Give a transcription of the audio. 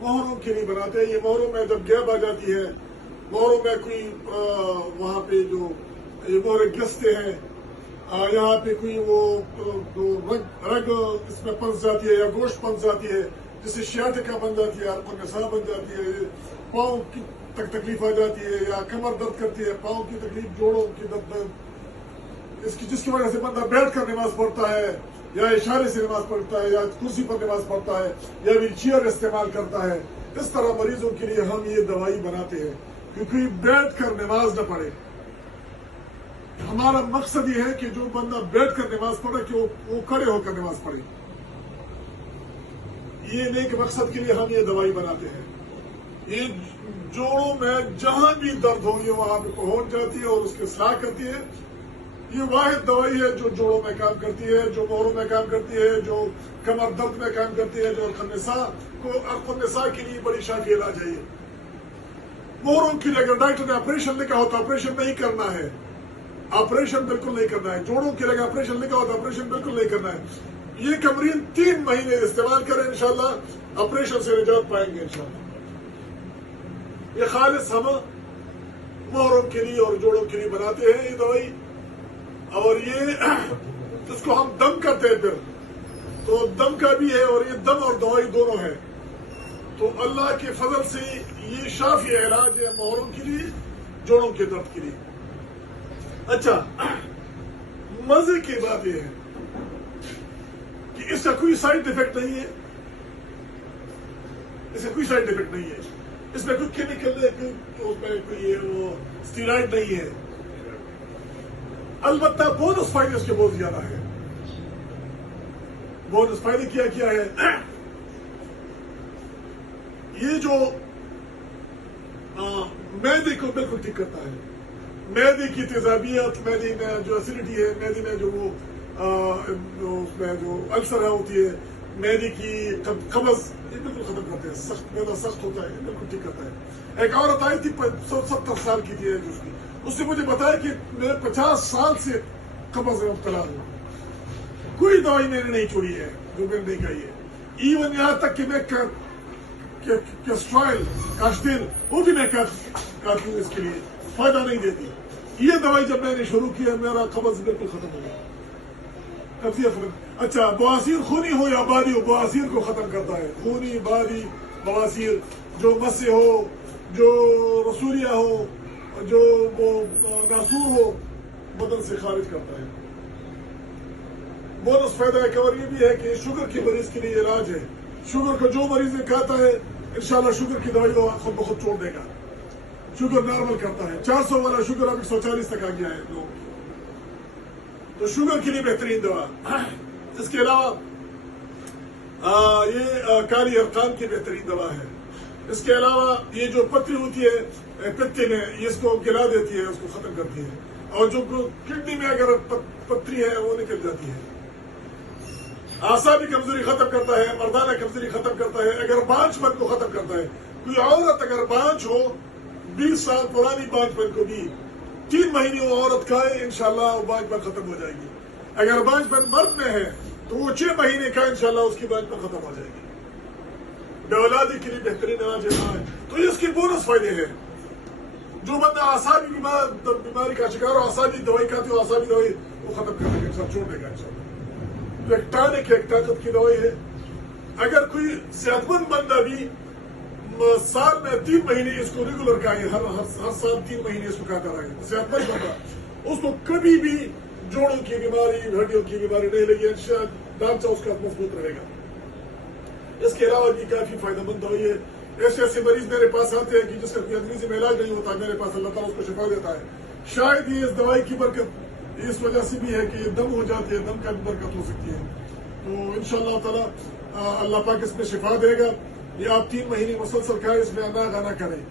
मोहरों के लिए बनाते हैं। ये मोहरों में जब गैप आ जाती है, मोहरों में कोई वहाँ पे जो ये मोहरें घिसते हैं, यहाँ पे कोई वो रग इसमें फंस जाती है या गोश्त फंस जाती है, जिससे शियाटिका बन जाती है, अल्पनिसा बन जाती है, पाँव की तकलीफ आ जाती है या कमर दर्द करती है, पाँव की तकलीफ, जोड़ों की दर्द, जिसकी वजह से बंदा बैठ कर नमाज पढ़ता है या इशारे से नमाज पढ़ता है या कुर्सी पर नमाज पढ़ता है या व्हील चेयर इस्तेमाल करता है। इस तरह मरीजों के लिए हम ये दवाई बनाते हैं क्योंकि बैठ कर नमाज न पढ़े। हमारा मकसद ये है कि जो बंदा बैठ कर नमाज पढ़े कि वो खड़े होकर नमाज पढ़े। ये नेक मकसद के लिए हम ये दवाई बनाते हैं। ये जोड़ों में जहां भी दर्द हो ये वहां पे पहुंच जाती है और उसकी सलाह करती है। ये वाहिद दवाई है जो जोड़ों में काम करती है, जो मोहरों में काम करती है, जो कमर दर्द में काम करती है, जो अल्पनिसा के लिए बड़ी शाफी इलाज है। ये मोहरों के लिए अगर डॉक्टर ने ऑपरेशन लिखा हो तो ऑपरेशन नहीं करना है, ऑपरेशन बिल्कुल नहीं करना है। जोड़ों के लिए ऑपरेशन लिखा हो तो ऑपरेशन बिल्कुल नहीं करना है। ये कमरीन 3 महीने इस्तेमाल करें, इंशाल्लाह ऑपरेशन से निजात पाएंगे इंशाल्लाह। ये खालिस हम मोहरों के लिए और जोड़ों के लिए बनाते हैं ये दवाई। और ये इसको हम दम करते हैं, फिर तो दम का भी है और ये दम और दवाई दोनों है। तो अल्लाह के फजल से ये शाफी इलाज है मोहरों के लिए, जोड़ों के दर्द के लिए। अच्छा, मजे की बात यह है कि इसका कोई साइड इफेक्ट नहीं है, इसका कोई साइड इफेक्ट नहीं है, इसमें कोई केमिकल है, उसमें कोई वो स्टीरॉइड नहीं है। अलबत्ता बोनस फायदे उसके बहुत ज्यादा है। बोनस फायदे क्या है? ये जो मैदे को बिल्कुल ठीक करता है। मैदे की तेजाबियत, मैदे में जो एसिडिटी है, मैदे में जो वो उसमें जो अल्सर होती है, मैदे की कब्ज, ये बिल्कुल खत्म करते हैं। मैदा सख्त होता है, बिल्कुल ठीक करता है। एक औरत आई थी 70 साल की थी उसकी, उसने मुझे बताया कि मैं 50 साल से कब्ज में मुब्तला हूं, कोई दवाई मैंने नहीं छोड़ी है जो मैंने नहीं खाई है। इवन यहां तक कि मैं कैस्ट्रॉइल, कास्टिल, वो भी मैं खाती हूं, इसके लिए फायदा नहीं देती। ये दवाई जब मैंने शुरू किया मेरा कब्ज बिल्कुल खत्म हो गया, कब्जियत खत्म। अच्छा, बवासीर खूनी हो या बारी हो, बवासीर को खत्म करता है। खूनी, बारी, बवासीर, जो मस्से हो, जो रसूलिया हो, जो वो नासूर हो, बदन से खारिज करता है। बोनस फायदा एक और ये भी है कि शुगर की मरीज के लिए इलाज है। शुगर को जो मरीज ने खाता है इंशाल्लाह शुगर की दवाई वो खुद बखुद छोड़ देगा, शुगर नॉर्मल करता है। 400 वाला शुगर अब 140 तक आ गया है लोग, तो शुगर के लिए बेहतरीन दवा। इसके अलावा ये काली अरकान की बेहतरीन दवा है। इसके अलावा ये जो पत्ती होती है पित्ते में, इसको गिला देती है, उसको खत्म करती है। और जो किडनी में अगर पत्थरी है वो निकल जाती है। आसाबी कमजोरी खत्म करता है, मर्दाना कमजोरी खत्म करता है, अगर बांझपन को खत्म करता है। कोई औरत अगर बांझ हो, 20 साल पुरानी बांझपन को भी 3 महीने वो औरत खाए, इंशाल्लाह वो बांझपन खत्म हो जाएगी। अगर बांझपन मर्द में है तो वो 6 महीने का इंशाल्लाह उसकी बांझपन खत्म हो जाएगी। बेऔलादी के लिए बेहतरीन इलाज है। तो इसके बोनस फायदे हैं। जो बंदा आसानी बीमारी का शिकार हो, आसानी दवाई खाती हो, आसानी दवाई वो खत्म कर देगा, इंसान छोड़ देगा इंशाल्लाह। तो एक टॉनिक है, एक ताकत की दवाई है। अगर कोई सेहतमंद बंदा भी साल में 3 महीने इसको रेगुलर खाए, हर साल 3 महीने इसको खाता रहे, सेहतमंद बंदा, उसको कभी भी जोड़ों की बीमारी, हड्डियों की बीमारी नहीं लगी, ढांचा उसका मजबूत रहेगा। इसके अलावा भी काफी फायदेमंद दवाई है। ऐसे ऐसे मरीज मेरे पास आते हैं कि जिसका अंग्रेजी में इलाज नहीं होता, मेरे पास अल्लाह ताला उसको शिफा देता है। शायद ये इस दवाई की बरकत इस वजह से भी है कि ये दम हो जाती है, दम का भी बरकत हो सकती है। तो इंशाअल्लाह ताला अल्लाह पाक इसमें शिफा देगा। ये आप 3 महीने मुसलसल खाए, इसमें अना गाना करें।